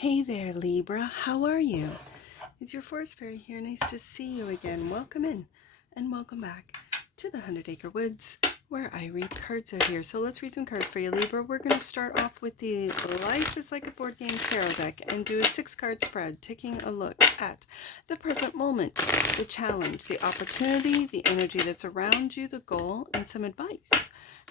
Hey there, Libra. How are you? It's your forest fairy here. Nice to see you again. Welcome in and welcome back to the 100-Acre Woods, where I read cards out here. So let's read some cards for you, Libra. We're going to start off with the Life is Like a Board Game Tarot deck and do a 6-card spread, taking a look at the present moment, the challenge, the opportunity, the energy that's around you, the goal, and some advice.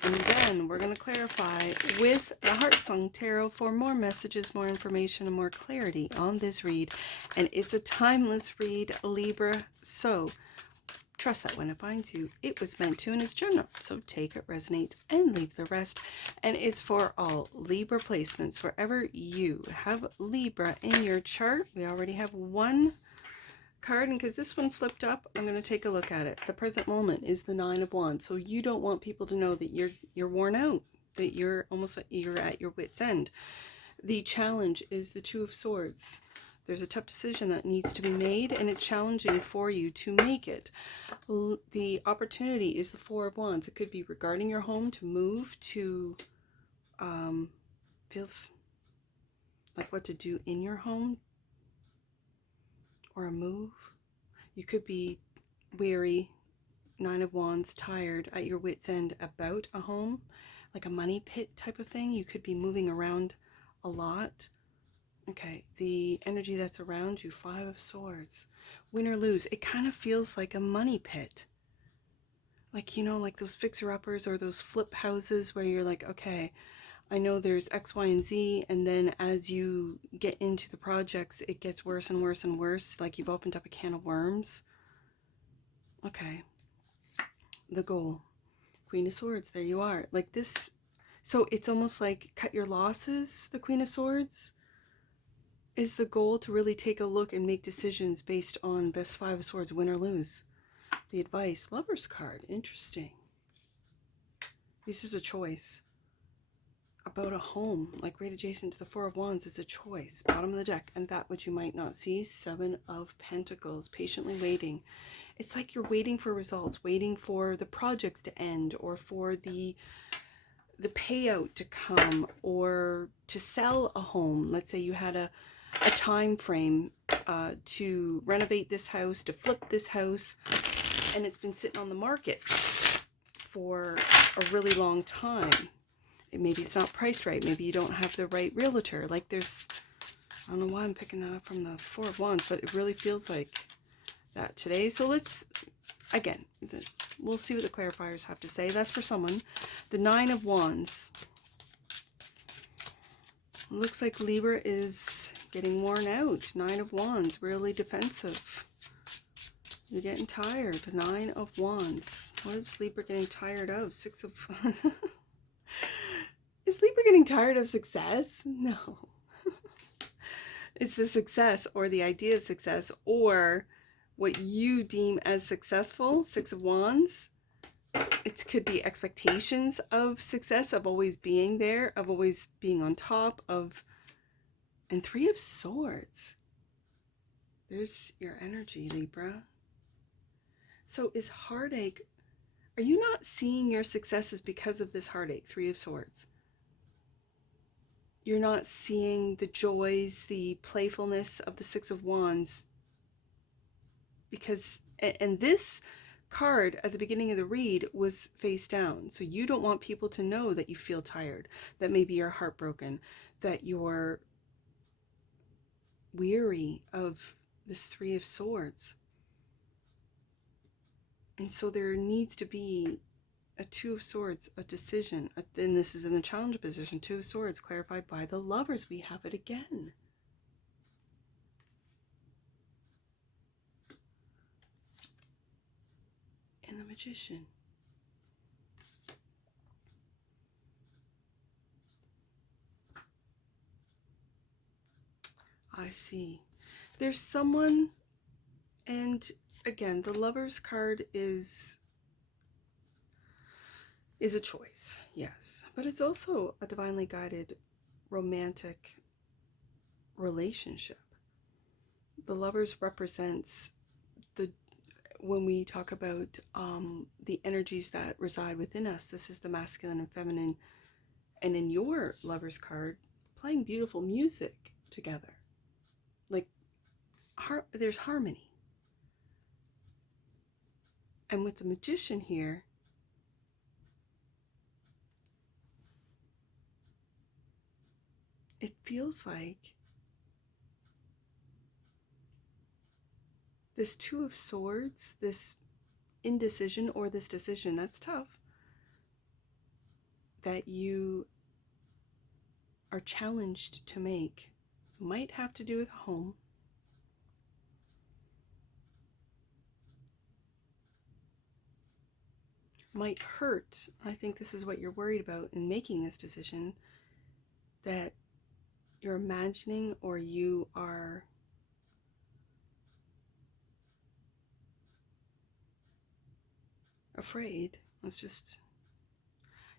And then we're going to clarify with the HEARTSONG Tarot for more messages, more information, and more clarity on this read. And it's a timeless read, Libra. So trust that when it finds you, it was meant to and is general. So take it, resonate, and leave the rest. And it's for all Libra placements. Wherever you have Libra in your chart, we already have one card, and because this one flipped up, I'm going to take a look at it. The present moment is the 9 of Wands, so you don't want people to know that you're worn out, that you're almost like you're at your wit's end. The challenge is the 2 of Swords. There's a tough decision that needs to be made, and it's challenging for you to make it. The opportunity is the 4 of Wands. It could be regarding your home, to move, to feels like what to do in your home, or a move. You could be weary, 9 of Wands, tired, at your wit's end about a home, like a money pit type of thing. You could be moving around a lot. Okay, the energy that's around you, 5 of Swords. Win or lose, it kind of feels like a money pit. Like, you know, like those fixer-uppers or those flip houses where you're like, okay, I know there's X, Y, and Z, and then as you get into the projects, it gets worse and worse and worse, like you've opened up a can of worms. Okay, the goal, Queen of Swords, there you are. Like this, so it's almost like cut your losses. The Queen of Swords is the goal, to really take a look and make decisions based on this 5 of Swords, win or lose. The advice, Lover's card, interesting. This is a choice. About a home, like right adjacent to the 4 of Wands, is a choice. Bottom of the deck, and that which you might not see, 7 of Pentacles, patiently waiting. It's like you're waiting for results, waiting for the projects to end, or for the payout to come, or to sell a home. Let's say you had a time frame to renovate this house, to flip this house, and it's been sitting on the market for a really long time. Maybe it's not priced right. Maybe you don't have the right realtor. Like there's, I don't know why I'm picking that up from the 4 of Wands, but it really feels like that today. So let's, again, we'll see what the clarifiers have to say. That's for someone. The 9 of Wands. Looks like Libra is getting worn out. 9 of Wands, really defensive. You're getting tired. 9 of Wands. What is Libra getting tired of? 6 of... Is Libra getting tired of success? No. It's the success, or the idea of success, or what you deem as successful. 6 of Wands. It could be expectations of success, of always being there, of always being on top of. And 3 of Swords. There's your energy, Libra. So is heartache, are you not seeing your successes because of this heartache? 3 of Swords. You're not seeing the joys, the playfulness of the 6 of Wands, because, and this card at the beginning of the read was face down. So you don't want people to know that you feel tired, that maybe you're heartbroken, that you're weary of this 3 of Swords. And so there needs to be a 2 of Swords, a decision. And this is in the challenge position. 2 of Swords clarified by the Lovers. We have it again. And the Magician. I see. There's someone, and again, the Lovers card is a choice, yes. But it's also a divinely guided romantic relationship. The Lovers represents the, when we talk about the energies that reside within us, this is the masculine and feminine. And in your Lovers card, playing beautiful music together. there's harmony. And with the Magician here, it feels like this Two of Swords, this indecision or this decision, that's tough, that you are challenged to make, might have to do with home. Might hurt. I think this is what you're worried about in making this decision, that you're imagining or you are afraid.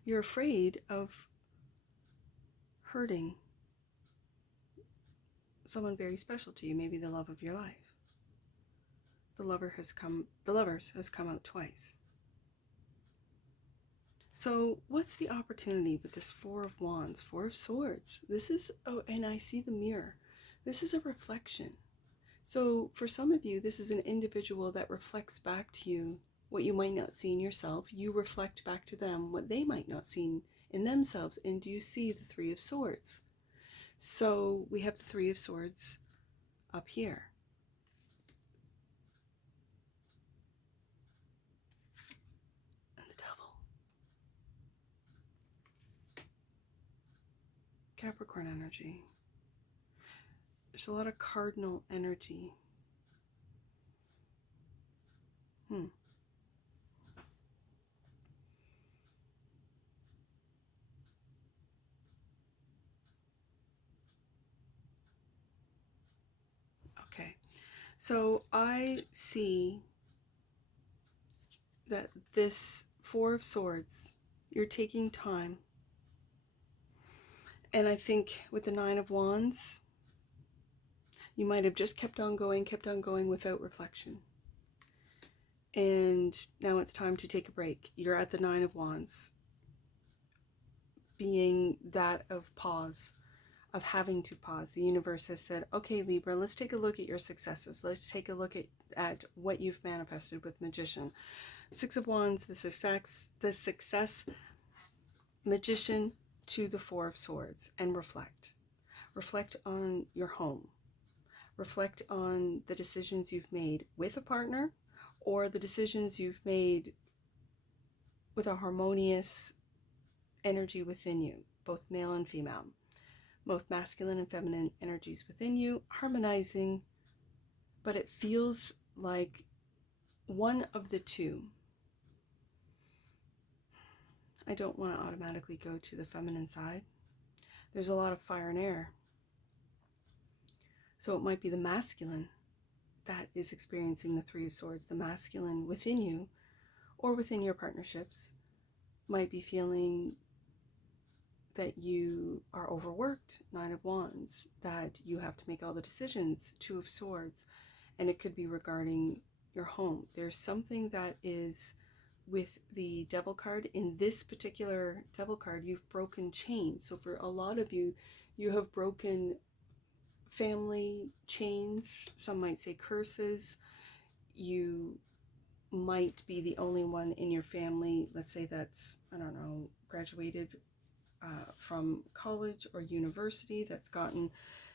You're afraid of hurting someone very special to you, maybe the love of your life. The Lovers has come out twice. So what's the opportunity with this Four of Wands, Four of Swords? This is, oh, and I see the mirror. This is a reflection. So for some of you, this is an individual that reflects back to you what you might not see in yourself. You reflect back to them what they might not see in themselves. And do you see the Three of Swords? So we have the Three of Swords up here. And the Devil. Capricorn energy. There's a lot of cardinal energy. Okay, so I see that this Four of Swords, you're taking time. And I think with the Nine of Wands, you might have just kept on going without reflection. And now it's time to take a break. You're at the Nine of Wands, being that of pause, of having to pause. The universe has said, okay, Libra, let's take a look at your successes. Let's take a look at what you've manifested with Magician. Six of Wands, the success, Magician to the Four of Swords, and reflect. Reflect on your home. Reflect on the decisions you've made with a partner or the decisions you've made with a harmonious energy within you, both male and female, both masculine and feminine energies within you, harmonizing, but it feels like one of the two. I don't want to automatically go to the feminine side. There's a lot of fire and air. So it might be the masculine that is experiencing the Three of Swords. The masculine within you or within your partnerships might be feeling that you are overworked, Nine of Wands, that you have to make all the decisions, Two of Swords, and it could be regarding your home. There's something that is with the Devil card. In this particular Devil card, you've broken chains. So for a lot of you, you have broken family chains. Some might say curses. You might be the only one in your family, let's say that's, I don't know, graduated from college or university, that's gotten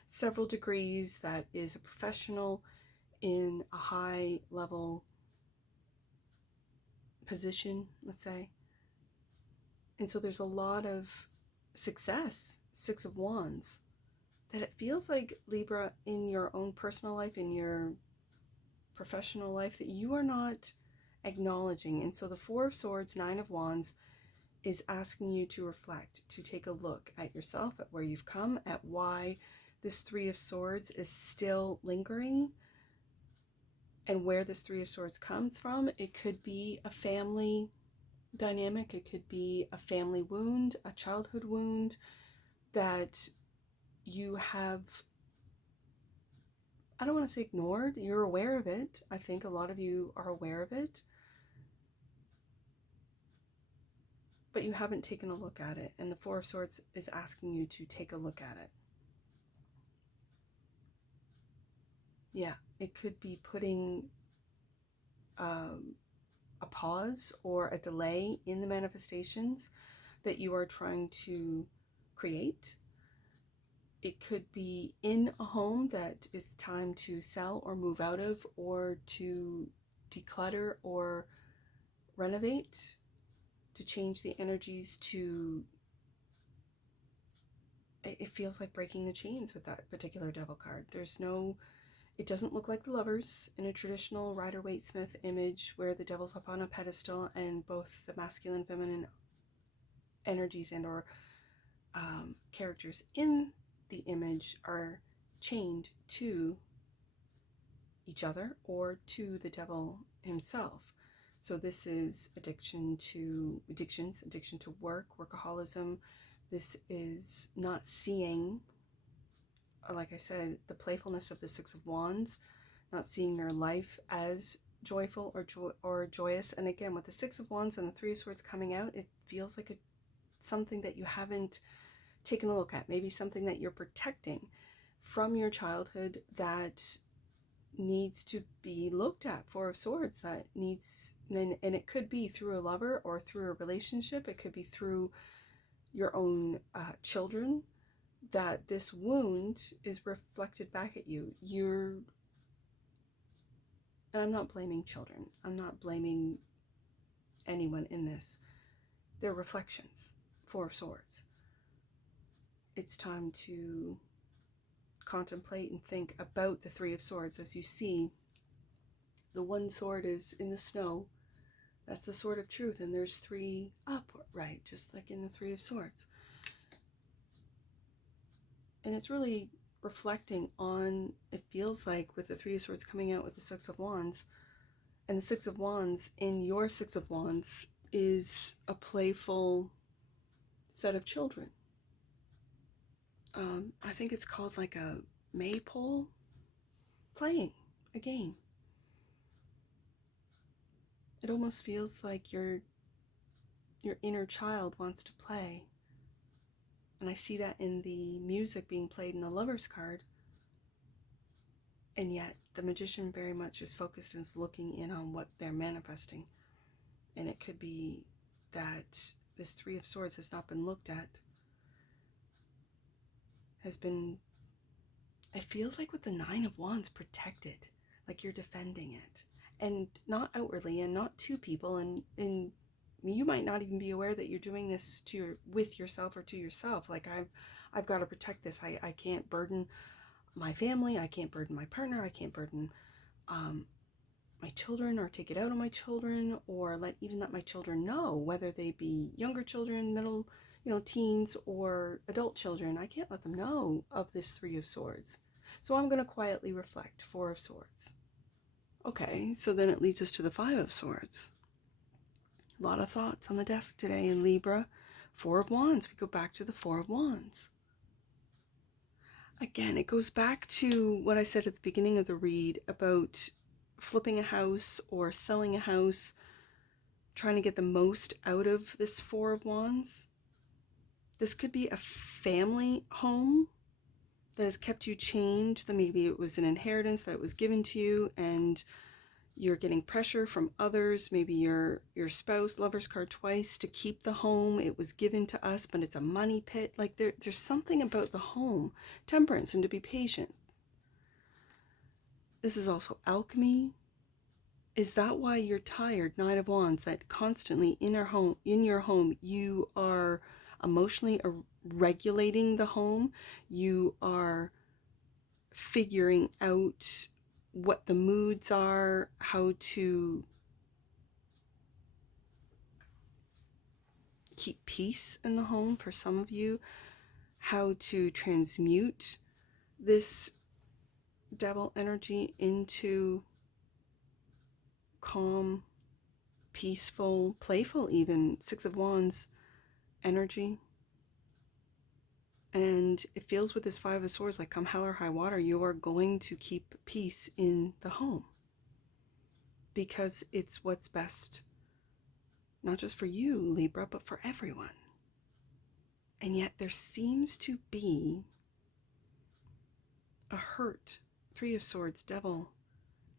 several degrees, that is a professional in a high level position, let's say. And so there's a lot of success, Six of Wands, that it feels like, Libra, in your own personal life, in your professional life, that you are not acknowledging. And so the Four of Swords, Nine of Wands, is asking you to reflect, to take a look at yourself, at where you've come, at why this Three of Swords is still lingering, and where this Three of Swords comes from. It could be a family dynamic. It could be a family wound, a childhood wound that you have, I don't want to say ignored. You're aware of it. I think a lot of you are aware of it, but you haven't taken a look at it. And the Four of Swords is asking you to take a look at it. Yeah, it could be putting a pause or a delay in the manifestations that you are trying to create. It could be in a home that it's time to sell or move out of, or to declutter or renovate, to change the energies, to, it feels like breaking the chains with that particular devil card. There's no, it doesn't look like the Lovers in a traditional Rider-Waite-Smith image where the devil's up on a pedestal and both the masculine and feminine energies and or characters in the image are chained to each other or to the devil himself. So this is addiction to work, workaholism. This is not seeing, like I said, the playfulness of the Six of Wands, not seeing your life as joyful or joyous. And again, with the Six of Wands and the Three of Swords coming out, it feels like something that you haven't taken a look at, maybe something that you're protecting from your childhood that needs to be looked at. Four of Swords, that needs, and it could be through a lover or through a relationship. It could be through your own children, that this wound is reflected back at you. And I'm not blaming children. I'm not blaming anyone in this. They're reflections. Four of Swords. It's time to contemplate and think about the Three of Swords. As you see, the one sword is in the snow. That's the sword of truth, and there's three upright, just like in the Three of Swords. And it's really reflecting on, it feels like with the Three of Swords coming out with the Six of Wands, and the Six of Wands in your Six of Wands is a playful set of children. I think it's called like a maypole, playing a game. It almost feels like your inner child wants to play. And I see that in the music being played in the Lover's card. And yet the Magician very much is focused and is looking in on what they're manifesting. And it could be that this Three of Swords has not been looked at. Has been, it feels like with the Nine of Wands, protected, like you're defending it, and not outwardly and not to people, and you might not even be aware that you're doing this with yourself or to yourself. Like I've got to protect this. I can't burden my family, I can't burden my partner, I can't burden my children or take it out on my children, or let my children know, whether they be younger children, middle, teens, or adult children. I can't let them know of this Three of Swords. So I'm going to quietly reflect. Four of Swords. Okay, so then it leads us to the Five of Swords. A lot of thoughts on the desk today in Libra. Four of Wands. We go back to the Four of Wands. Again, it goes back to what I said at the beginning of the read about flipping a house or selling a house, trying to get the most out of this Four of Wands. This could be a family home that has kept you chained. That maybe it was an inheritance that was given to you and you're getting pressure from others. Maybe your spouse, Lover's card twice, to keep the home. It was given to us, but it's a money pit. Like there's something about the home. Temperance, and to be patient. This is also alchemy. Is that why you're tired? Nine of Wands, that constantly in your home, you are emotionally regulating the home. You are figuring out what the moods are, how to keep peace in the home for some of you, how to transmute this devil energy into calm, peaceful, playful, even Six of Wands energy. And it feels with this Five of Swords like come hell or high water, you are going to keep peace in the home because it's what's best, not just for you, Libra, but for everyone. And yet there seems to be a hurt Three of Swords, Devil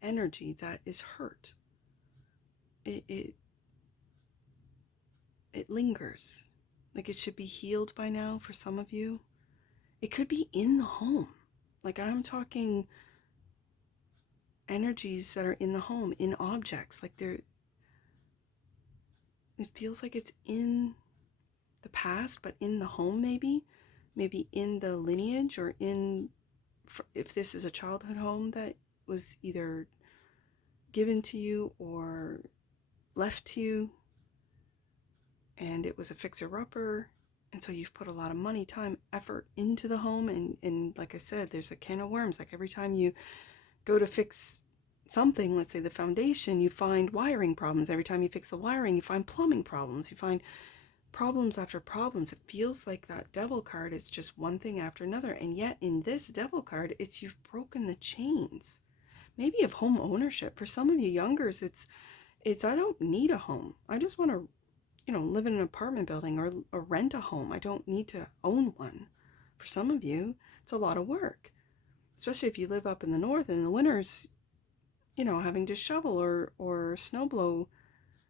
energy that is hurt. It lingers. Like it should be healed by now for some of you. It could be in the home. Like I'm talking energies that are in the home, in objects. Like it feels like it's in the past, but in the home maybe in the lineage, or if this is a childhood home that was either given to you or left to you, and it was a fixer-upper, and so you've put a lot of money, time, effort into the home, and like I said, there's a can of worms. Like every time you go to fix something, let's say the foundation, you find wiring problems. Every time you fix the wiring, you find plumbing problems. You find problems after problems. It feels like that Devil card, it's just one thing after another. And yet in this Devil card, it's you've broken the chains. Maybe of home ownership. For some of you youngers, it's I don't need a home. I just want to, live in an apartment building or rent a home. I don't need to own one. For some of you, it's a lot of work. Especially if you live up in the north and in the winters, having to shovel or snow blow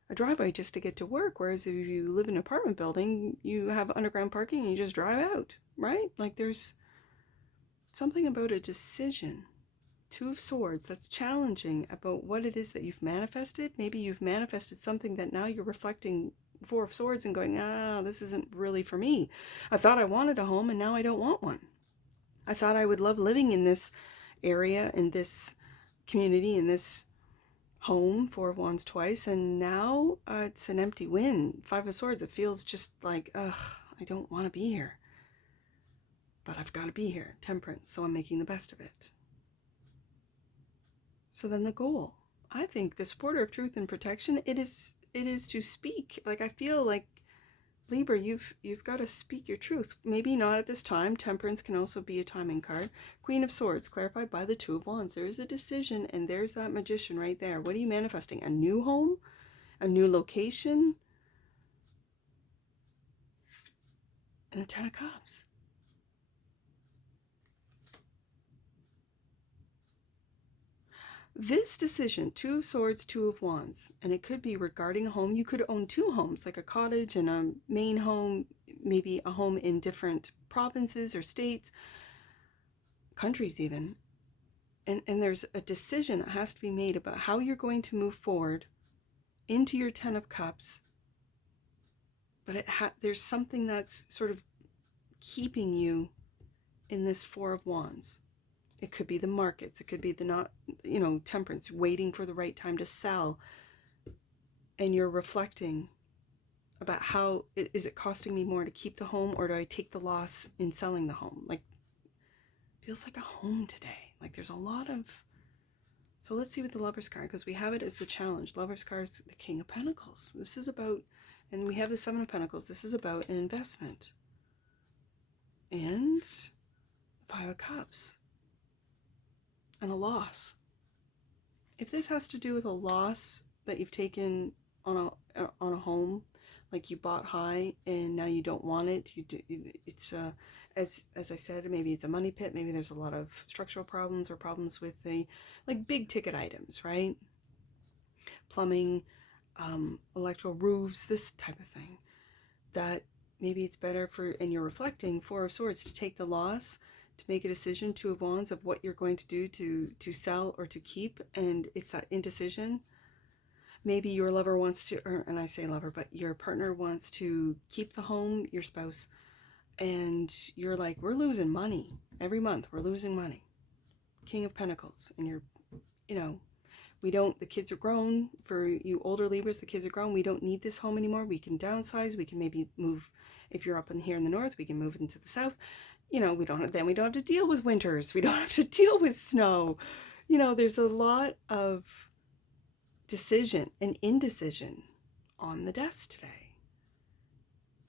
a driveway just to get to work. Whereas if you live in an apartment building, you have underground parking and you just drive out, right? Like there's something about a decision. Two of Swords, that's challenging about what it is that you've manifested. Maybe you've manifested something that now you're reflecting Four of Swords and going, this isn't really for me. I thought I wanted a home and now I don't want one. I thought I would love living in this area, in this community, in this home, Four of Wands twice, and now it's an empty win. Five of Swords, it feels just like, I don't want to be here. But I've got to be here. Temperance, so I'm making the best of it. So then the goal. I think the supporter of truth and protection, it is to speak. Like I feel like Libra, you've got to speak your truth. Maybe not at this time. Temperance can also be a timing card. Queen of Swords, clarified by the Two of Wands. There is a decision, and there's that Magician right there. What are you manifesting? A new home? A new location? And a Ten of Cups. This decision, Two of Swords, Two of Wands, and it could be regarding a home. You could own two homes, like a cottage and a main home, maybe a home in different provinces or states, countries even. And there's a decision that has to be made about how you're going to move forward into your Ten of Cups. But there's something that's sort of keeping you in this Four of Wands. It could be the markets. It could be the temperance, waiting for the right time to sell. And you're reflecting about how, is it costing me more to keep the home, or do I take the loss in selling the home? Like, feels like a home today. Like there's a lot of, so let's see what the Lover's card, because we have it as the challenge. Lover's card is the King of Pentacles. This is about, and we have the Seven of Pentacles. This is about an investment. And Five of Cups. And a loss. If this has to do with a loss that you've taken on a home, like you bought high and now you don't want it, it's as I said, maybe it's a money pit, maybe there's a lot of structural problems or problems with like big ticket items, right? Plumbing, electrical roofs, this type of thing. That maybe it's better for, and you're reflecting, Four of Swords, to take the loss, to make a decision, Two of Wands, of what you're going to do to sell or to keep, and it's that indecision. Maybe your lover wants to, and I say lover, but your partner wants to keep the home, your spouse, and you're like, we're losing money every month. We're losing money. King of Pentacles, and you're, the kids are grown. For you older Libras, the kids are grown. We don't need this home anymore. We can downsize. We can maybe move, if you're up in here in the north, we can move into the south. We don't have to deal with winters. We don't have to deal with snow. There's a lot of decision and indecision on the desk today.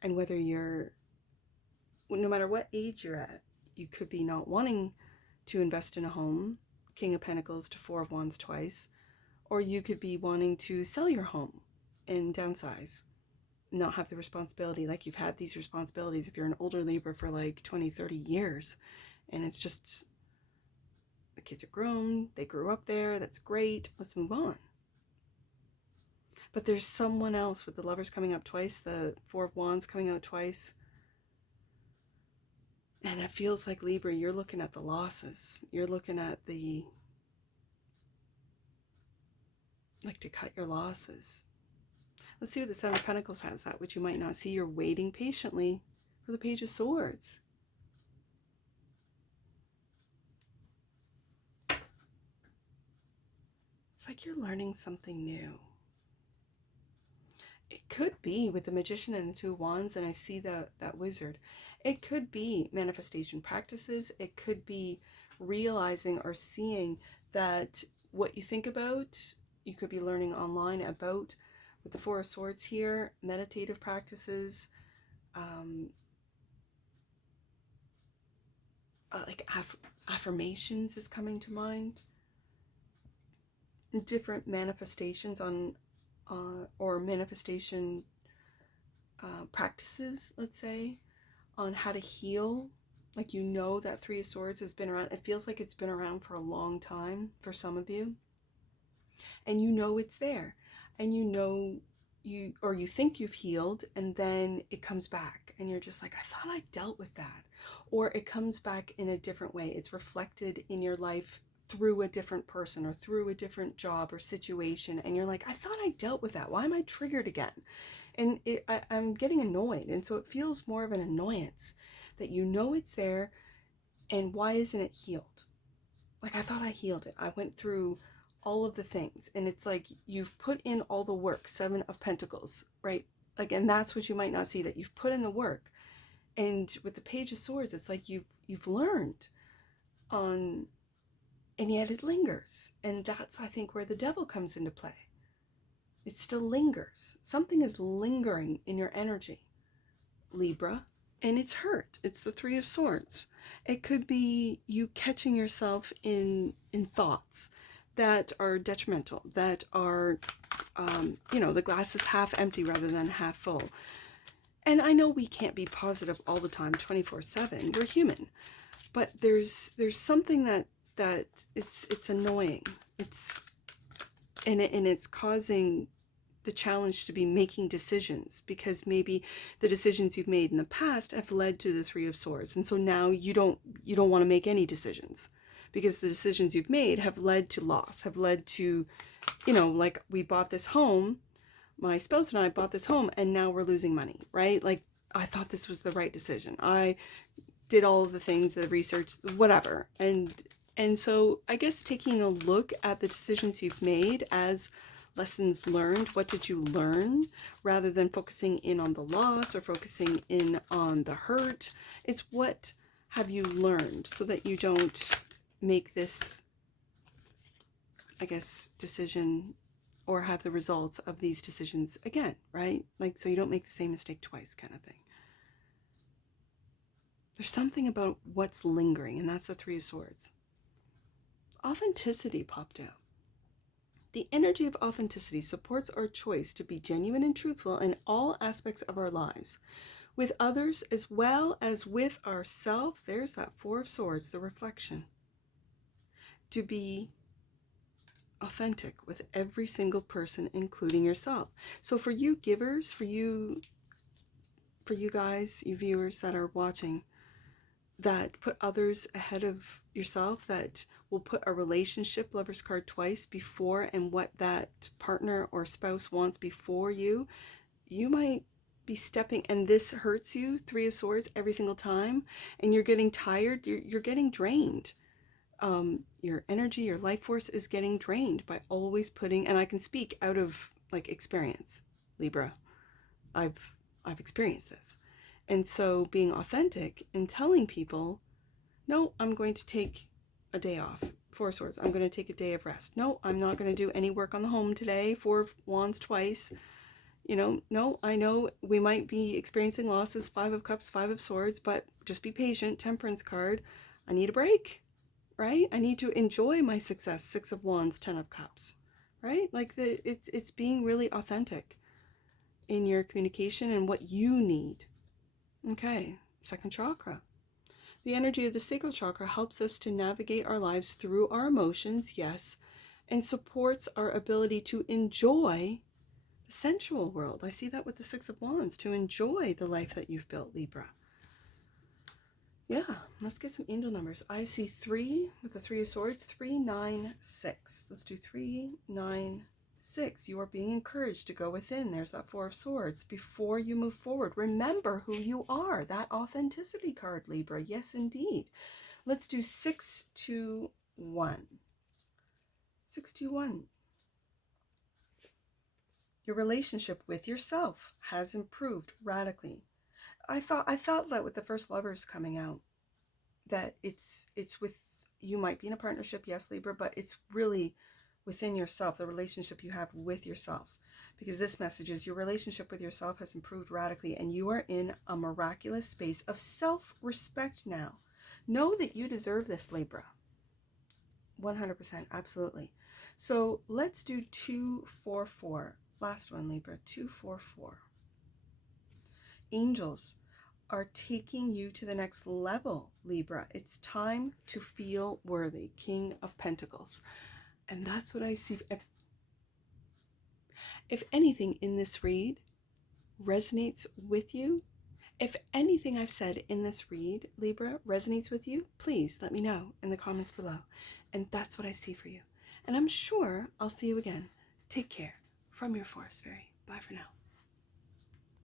And whether no matter what age you're at, you could be not wanting to invest in a home, King of Pentacles to Four of Wands twice, or you could be wanting to sell your home and downsize. Not have the responsibility, like you've had these responsibilities if you're an older Libra for like 20, 30 years, and it's just the kids are grown, they grew up there, that's great, let's move on. But there's someone else with the Lovers coming up twice, the Four of Wands coming out twice. And it feels like, Libra, you're looking at the losses. You're looking at the, like, to cut your losses. Let's see what the Seven of Pentacles has, that which you might not see. You're waiting patiently for the Page of Swords. It's like you're learning something new. It could be with the Magician and the Two of Wands, and I see that Wizard. It could be manifestation practices. It could be realizing or seeing that what you think about, you could be learning online about. With the Four of Swords here, meditative practices, like affirmations is coming to mind. Different manifestations on, or manifestation practices, let's say, on how to heal. Like, you know, that Three of Swords has been around. It feels like it's been around for a long time for some of you. And you know it's there. And you know you think you've healed, and then it comes back and you're just like, I thought I dealt with that. Or it comes back in a different way. It's reflected in your life through a different person or through a different job or situation, and you're like, I thought I dealt with that. Why am I triggered again? And I'm getting annoyed, and so it feels more of an annoyance that you know it's there, and why isn't it healed? Like, I thought I healed it. I went through all of the things, and it's like you've put in all the work. Seven of Pentacles, right? Like, and that's what you might not see, that you've put in the work. And with the Page of Swords, it's like you've learned on, and yet it lingers. And that's, I think, where the Devil comes into play. It still lingers. Something is lingering in your energy, Libra, and it's hurt. It's the Three of Swords. It could be you catching yourself in thoughts that are detrimental, that are, the glass is half empty rather than half full. And I know we can't be positive all the time, 24/7. We're human. But there's something that it's annoying. And it's causing the challenge to be making decisions, because maybe the decisions you've made in the past have led to the Three of Swords. And so now you don't want to make any decisions, because the decisions you've made have led to loss, have led to, like, we bought this home, my spouse and I bought this home, and now we're losing money, right? Like, I thought this was the right decision. I did all of the things, the research, whatever. And so I guess taking a look at the decisions you've made as lessons learned, what did you learn, rather than focusing in on the loss or focusing in on the hurt. It's what have you learned, so that you don't make this, I guess, decision or have the results of these decisions again, right? Like, so you don't make the same mistake twice, kind of thing. There's something about what's lingering, and that's the Three of Swords. Authenticity popped out. The energy of authenticity supports our choice to be genuine and truthful in all aspects of our lives, with others as well as with ourselves. There's that Four of Swords, the reflection. To be authentic with every single person, including yourself. So for you givers, for you guys, you viewers that are watching, that put others ahead of yourself, that will put a relationship, Lover's card twice, before, and what that partner or spouse wants before you, you might be stepping, and this hurts you, Three of Swords, every single time, and you're getting tired, you're getting drained. Your energy, your life force is getting drained by always putting, and I can speak out of, like, experience, Libra. I've experienced this. And so being authentic and telling people, no, I'm going to take a day off. Four of Swords, I'm going to take a day of rest. No, I'm not going to do any work on the home today. Four of Wands twice. No, I know we might be experiencing losses. Five of Cups, Five of Swords, but just be patient. Temperance card. I need a break, right? I need to enjoy my success. Six of Wands, Ten of Cups, right? Like, it's being really authentic in your communication and what you need. Okay, second chakra. The energy of the sacral chakra helps us to navigate our lives through our emotions, yes, and supports our ability to enjoy the sensual world. I see that with the Six of Wands, to enjoy the life that you've built, Libra. Yeah, let's get some angel numbers. I see 3 with the Three of Swords, 3, 9, 6. Let's do 3, 9, 6. You are being encouraged to go within. There's that Four of Swords. Before you move forward, remember who you are. That authenticity card, Libra. Yes, indeed. Let's do 6, 2, 1. 6, 2, 1. Your relationship with yourself has improved radically. I felt that with the first Lovers coming out, that it's with, you might be in a partnership, yes, Libra, but it's really within yourself, the relationship you have with yourself. Because this message is your relationship with yourself has improved radically, and you are in a miraculous space of self-respect now. Know that you deserve this, Libra. 100%, absolutely. So let's do 2, 4, 4. Last one, Libra, 2, 4, 4. Angels are taking you to the next level, Libra. It's time to feel worthy. King of Pentacles. And that's what I see. If anything in this read resonates with you, if anything I've said in this read, Libra, resonates with you, please let me know in the comments below. And that's what I see for you. And I'm sure I'll see you again. Take care. From your Forest Fairy. Bye for now.